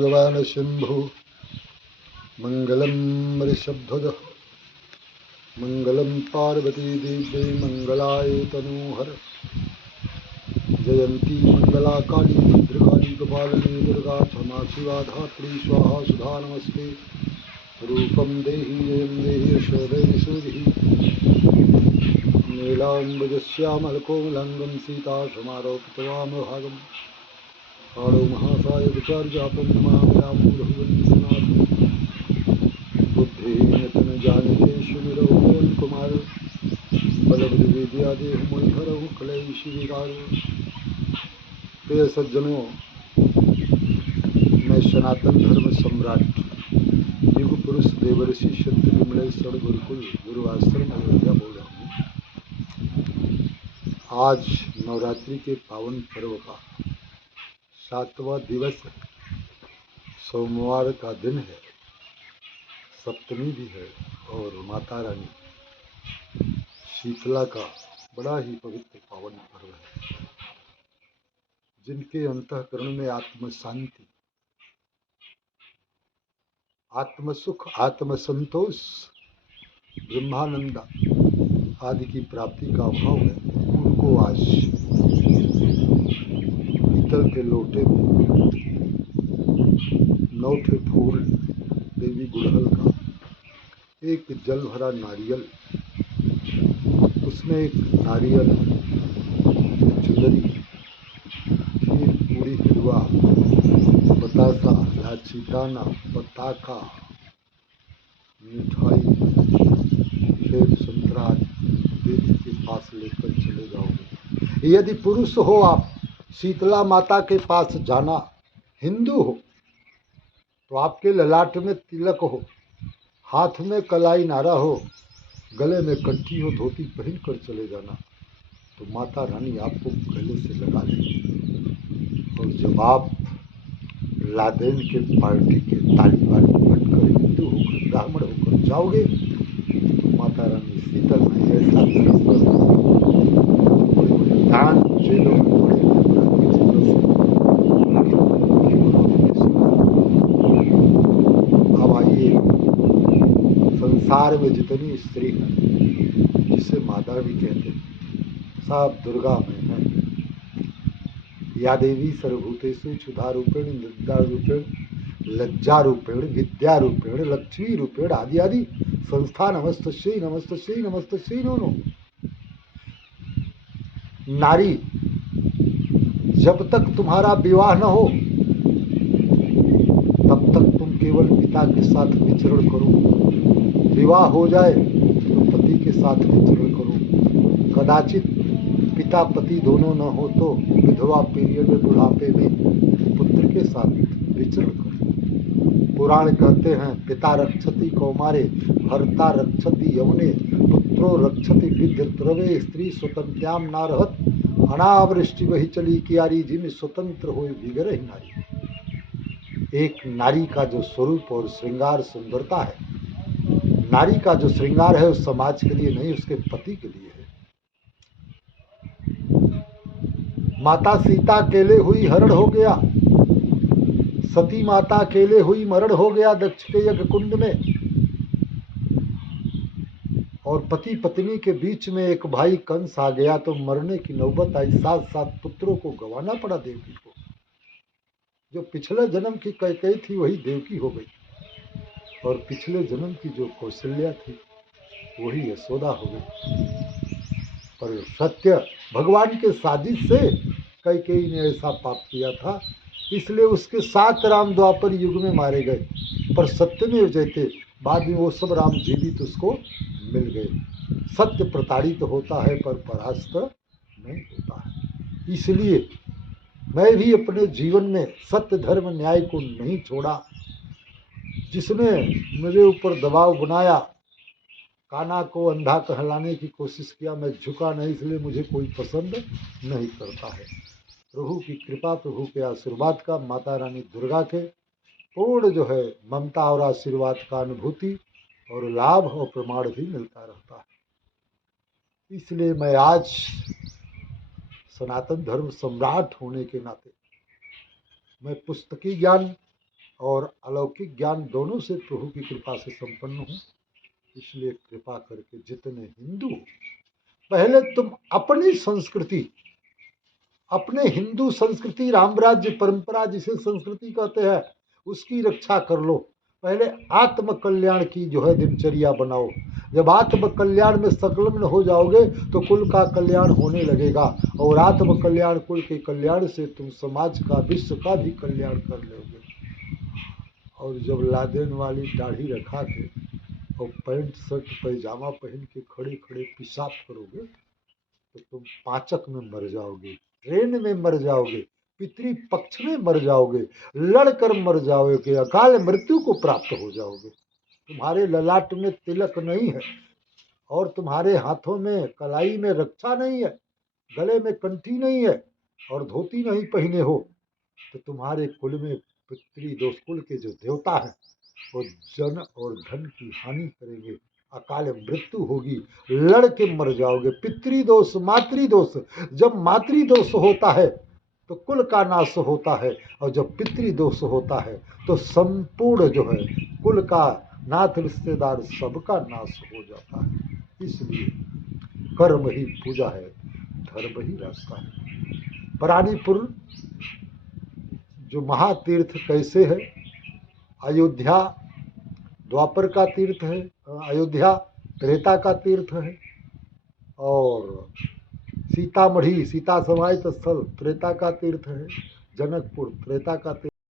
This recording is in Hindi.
भगवान् शम्भो मङ्गलं ऋषभध्वजः मङ्गलं पार्वती देव्यै मङ्गलाय तनूहर जयन्ती मङ्गला काली भद्रकाली कपालिनी दुर्गा क्षमा शिवा धात्री स्वाहा सुधा नमस्ते रूपं देहि जयं देहि यशो देहि सूरिः नीलाम्बुजश्यामलकोमलाङ्गं सीता समारोपितवामभागम् कालो महासाय विचार्यापं नमाम्यामूलभुवन्निसनाथं बुद्धिहीनतनुजानिते सुमिरौ पवनकुमार बलबुद्धिविद्यादेह मोहिहरौ कलैषिविकारो। प्रिय सज्जनों, मैं सनातन धर्म सम्राट युग पुरुष देवर्षि सत्य विमलेश्वर गुरुकुल गुरु आश्रम अयोध्या बोल रहा हूँ। आज नवरात्रि के पावन पर्व का 7वां दिवस है, सोमवार का दिन है, सप्तमी भी है और माता रानी शीतला का बड़ा ही पवित्र पावन पर्व है। जिनके अंतःकरण में आत्म शांति, आत्म सुख, आत्म संतोष, ब्रह्मानंद आदि की प्राप्ति का अभाव है, उनको आज पीतल के लोटे में 9 फूल, देवी गुड़हल का, एक जल भरा नारियल, उसमें एक नारियल, चुनरी, खीर, पूरी, हलवा, बतासा, इलायची दाना, पताका, मिठाई, सेब, संतरा देवी के पास लेकर चले जाओगे। यदि पुरुष हो आप, शीतला माता के पास जाना, हिंदू हो तो आपके ललाट में तिलक हो, हाथ में कलाई नारा हो, गले में कंठी हो, धोती पहन कर चले जाना, तो माता रानी आपको गले से लगा लेगी। और जब आप लादेन के पार्टी के तालिबान बनकर हिंदू होकर, ब्राह्मण होकर जाओगे तो माता रानी शीतल में ऐसा धर्म कर दान जेलों में पड़े अब आइए, संसार में जितनी स्त्री हैं जिसे माता भी कहते हैं, सब दुर्गा में है। या देवी सर्वभूतेषु क्षुधा रूपेण, निद्रा रूपेण, लज्जा रूपेण, विद्या रूपेण, लक्ष्मी रूपेण आदि आदि संस्था नमस्तस्यै नमस्तस्यै नमस्तस्यै नमो नमः। नारी, जब तक तुम्हारा विवाह न हो तब तक तुम केवल पिता के साथ विचरण करो, विवाह हो जाए तो पति के साथ विचरण करो, कदाचित पिता पति दोनों न हो तो विधवा पीरियड में, बुढ़ापे में पुत्र के साथ विचरण करो। पुराण कहते हैं, पिता रक्षति कौमारे, हर्ता रक्षति यवने, पुत्रो रक्षति विद्यत्रवे, स्त्री स्वतंत्र्याम नारहत, अनावृष्टि वही चली कियारी, जिम स्वतंत्र हो विगरहि नारी। एक नारी का जो स्वरूप और श्रृंगार सुंदरता है, नारी का जो श्रृंगार है उस समाज के लिए नहीं, उसके पति के लिए है। माता सीता अकेले हुई हरण हो गया, सती माता अकेले हुई मरण हो गया दक्ष के यज्ञ कुंड में, और पति पत्नी के बीच में एक भाई कंस आ गया तो मरने की नौबत आई। 7 पुत्रों को गंवाना पड़ा देवकी को। जो पिछले जन्म की कैकेयी थी वही देवकी हो गई, और पिछले जन्म की जो कौशल्या थी वही यशोदा हो गई। पर सत्य भगवान के साजिश से कैकेयी ने ऐसा पाप किया था, इसलिए उसके 7 राम द्वापर युग में मारे गए। पर सत्य में जयते, बाद में वो सब राम जीवित उसको मिल गए। सत्य प्रताड़ित होता है पर परास्त नहीं होता है। इसलिए मैं भी अपने जीवन में सत्य धर्म न्याय को नहीं छोड़ा। जिसने मेरे ऊपर दबाव बनाया, काना को अंधा कहलाने की कोशिश किया, मैं झुका नहीं, इसलिए मुझे कोई पसंद नहीं करता है। प्रभु की कृपा, प्रभु के आशीर्वाद का, माता रानी दुर्गा के पूर्ण जो है ममता और आशीर्वाद का अनुभूति और लाभ और प्रमाण भी मिलता रहता है। इसलिए मैं आज सनातन धर्म सम्राट होने के नाते मैं पुस्तकी ज्ञान और अलौकिक ज्ञान दोनों से प्रभु की कृपा से संपन्न हूँ। इसलिए कृपा करके जितने हिंदू हो, पहले तुम अपनी संस्कृति, अपने हिंदू संस्कृति, रामराज्य परंपरा जिसे संस्कृति कहते हैं, उसकी रक्षा कर लो। पहले आत्म कल्याण की जो है दिनचर्या बनाओ। जब आत्म कल्याण में संलग्न हो जाओगे तो कुल का कल्याण होने लगेगा, और आत्म कल्याण, कुल के कल्याण से तुम समाज का, विश्व का भी कल्याण कर लोगे। और जब लादेन वाली दाढ़ी रखा के और पैंट शर्ट पैजामा पहन के खड़े खड़े पेशाब करोगे तो तुम पाचक में मर जाओगे, ट्रेन में मर जाओगे, पितृ पक्ष में मर जाओगे, लड़कर मर जाओगे, अकाल मृत्यु को प्राप्त हो जाओगे। तुम्हारे ललाट में तिलक नहीं है, और तुम्हारे हाथों में कलाई में रक्षा नहीं है, गले में कंठी नहीं है, और धोती नहीं पहने हो, तो तुम्हारे कुल में पितृदोष, कुल के जो देवता हैं वो जन और धन की हानि करेंगे, अकाल मृत्यु होगी, लड़के मर जाओगे। पितृदोष, मातृदोष, जब मातृदोष होता है तो कुल का नाश होता है, और जब पितृदोष होता है तो संपूर्ण जो है कुल का, नाथ रिश्तेदार सबका नाश हो जाता है। इसलिए कर्म ही पूजा है, धर्म ही रास्ता है। परानीपुर जो महातीर्थ कैसे है, अयोध्या द्वापर का तीर्थ है, अयोध्या त्रेता का तीर्थ है, और सीतामढ़ी, सीता समाहित स्थल त्रेता का तीर्थ है, जनकपुर त्रेता का तीर्थ